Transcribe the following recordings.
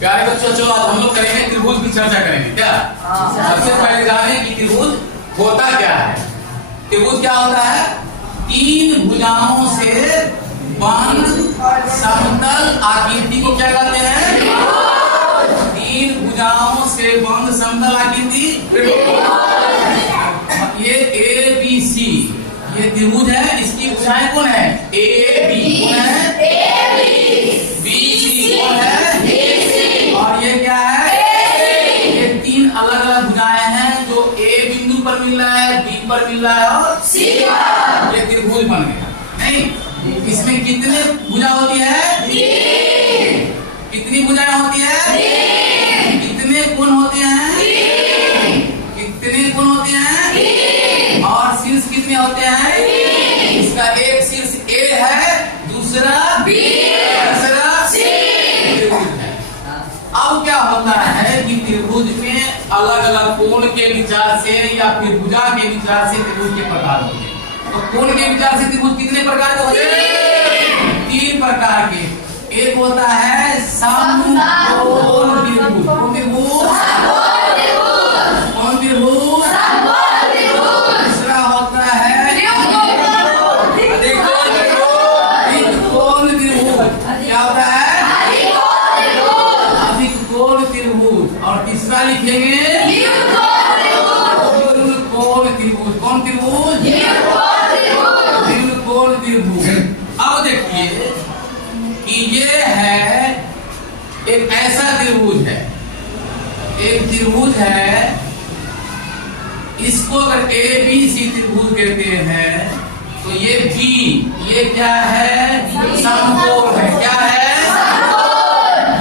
प्यारे बच्चों, चलो आज हम लोग करेंगे त्रिभुज की चर्चा करेंगे। क्या सबसे पहले जानें कि त्रिभुज होता क्या है। त्रिभुज क्या होता है? तीन भुजाओं से बंद समतल आकृति को क्या कहते हैं? तीन भुजाओं से बंद समतल आकृति। ये ए बी सी ये त्रिभुज है। इसकी भुजाएं कौन है? ए बी कौन है? बी सी कौन है? और ये क्या है? ये तीन अलग अलग भुजाएं हैं जो ए बिंदु पर मिल रहा है, बी पर मिल रहा है और सी पर। ये त्रिभुज बन गया। नहीं, इसमें कितने भुजा होती है? कितनी भुजाएं होती है? कितने कोण होते हैं? कितने कोण होते हैं? और शीर्ष कितने होते हैं? इसका एक शीर्ष ए है, दूसरा बी, तीसरा सी। अब क्या होता है कि त्रिभुज में अलग अलग कोण के विचार से या फिर भुजा के विचार से त्रिभुज के प्रकार होते हैं। तो कोण के विचार से त्रिभुज कितने प्रकार के होते हैं? तीन प्रकार के। एक होता है समकोण त्रिभुज। कौन त्रिभुज? कौन त्रिभुज? दूसरा होता है अधिकोण त्रिभुज। क्या होता है? अधिकोण त्रिभुज। और तीसरा लिखेंगे कोण त्रिभुज। कौन त्रिभुज? कोण त्रिभुज। अब देखिए कि ये है एक ऐसा त्रिभुज है, एक त्रिभुज है, इसको अगर ए बी सी त्रिभुज कहते हैं तो ये बी, ये क्या है? समकोण है। क्या है?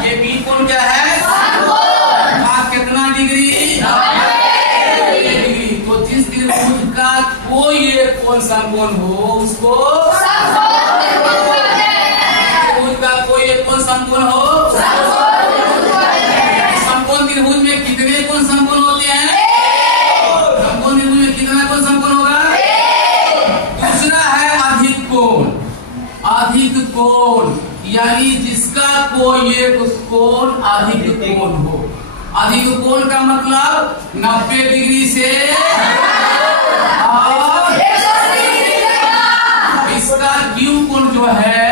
ये बी कोण क्या है? कितना डिग्री? 90 डिग्री। तो जिस त्रिभुज का कोई एक कोण समकोण हो उसको त्रिभुज का कोई एक कोण समकोण हो। समकोण त्रिभुज में कितने कोण समकोण होते हैं? समकोण त्रिभुज में कितना कोण समकोण होगा? दूसरा है अधिक कोण। अधिक कोण यानी जिसका कोई एक कोण अधिक कोण हो। अधिक कोण का मतलब 90 डिग्री से और इसका क्यू कोण जो है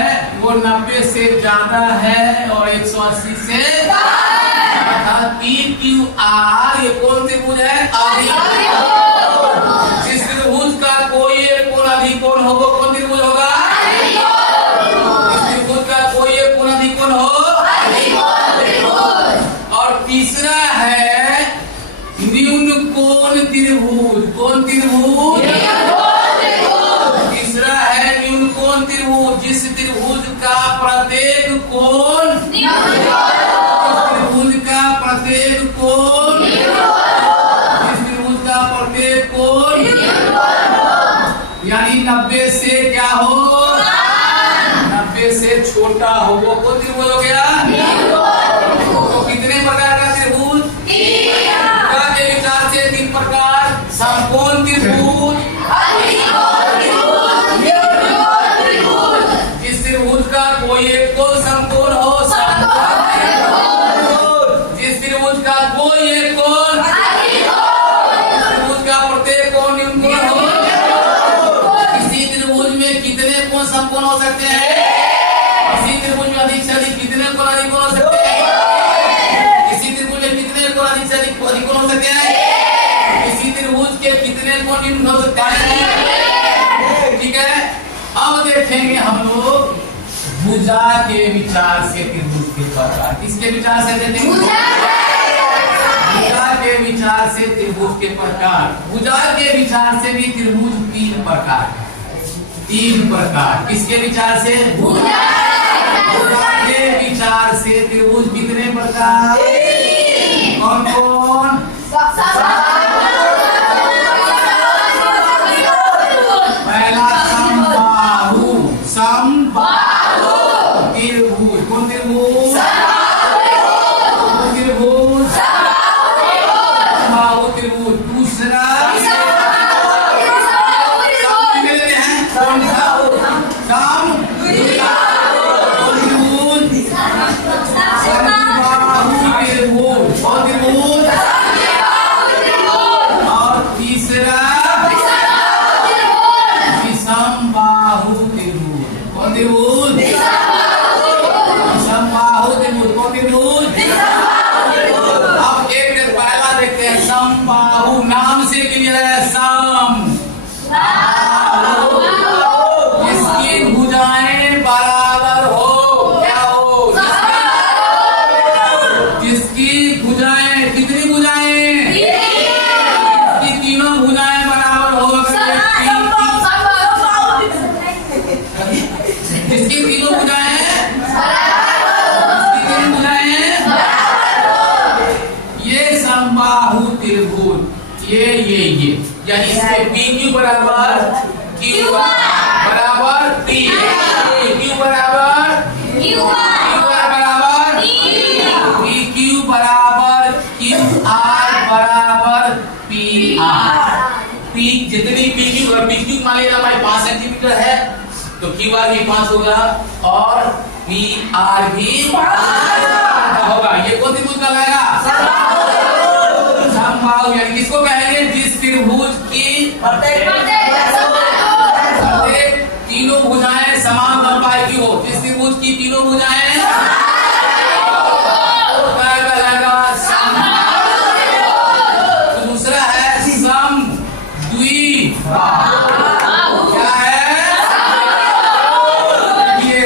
वो 90 से ज्यादा है और 180 से PQR। ये कौन त्रिभुज है? जिस त्रिभुज का कोई एक कोण अधिक कोण हो वो कौन त्रिभुज होगा? इस त्रिभुज का कोई एक कोण अधिक कोण हो। और तीसरा है न्यून कोण त्रिभुज। कौन त्रिभुज? तीसरा है न्यून कोण त्रिभुज। जिस त्रिभुज का प्रत्येक कोण त्रिभुज का प्रत्येक कोण जिस त्रिभुज का प्रत्येक कोण यानी 90 से क्या हो? 90 से छोटा हो वो कौन त्रिभुज हो गया? तो कितने प्रकार का त्रिभुज? के विचार से तीन प्रकार। समकोण त्रिभुज, जिस त्रिभुज का कोई एक कोण समकोण हो। जिस त्रिभुज का कोई एक कोण त्रिभुज का प्रत्येक कोण न्यून कोण हो। किसी त्रिभुज में कितने कोण समकोण हो सकते हैं? किसी त्रिभुज में अधिक से अधिक कितने कोण अधिक कोण हो सकते हैं? किसी त्रिभुज में कितने कोण अधिक से अधिक अधिक कोण हो सकते हैं? किसी त्रिभुज के कितने कोण न्यून हो सकते हैं? ठीक है। अब देखेंगे हम लोग भुजा के विचार से त्रिभुज के प्रकार। किसके विचार से देखेंगे? भुजा के विचार से त्रिभुज के प्रकार। भुजा के विचार से भी त्रिभुज तीन प्रकार। तीन प्रकार किसके विचार से? भुजा के विचार से त्रिभुज कितने प्रकार? कौन कौन? पहला समबाहु। समबाहु त्रिभुज। कौन त्रिभुज? त्रिभुज समबाहु त्रिभुज। दूसरा समबाहु त्रिभुज। अब एक मिनट पहला देखते हैं, समबाहु नाम से क्लियर है। सम जिसकी भुजाएं बराबर हो, क्या हो? जिसकी भुजाएं, कितनी भुजाएं? जिसकी तीनों भुजाएं बराबर हो। जिसकी तीनों भुजाएं, ये समबाहु त्रिभुज। ये यानी इसके PQ बराबर QR बराबर P, PQ बराबर QR बराबर PQ बराबर QR बराबर PR। P जितनी PQ मान लीजिए हमारी 5 सेंटीमीटर है तो QR भी 5 होगा और PR भी 5 होगा। ये कौन सी त्रिभुज कहलाएगा? समबाहु। यानी किसको कहेंगे? जिस त्रिभुज की प्रत्येक तीनों भुजाएं समान लंबाई की हो। जिस त्रिभुज की तीनों भुजाएं कहलाएगा समबाहु। तो दूसरा है समद्विबाहु। क्या है? ये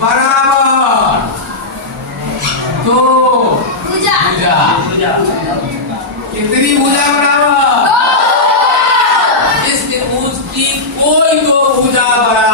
बराबर दो भुजा। कितनी भुजा बराबर? इस त्रिभुज की कोई दो भुजा बराबर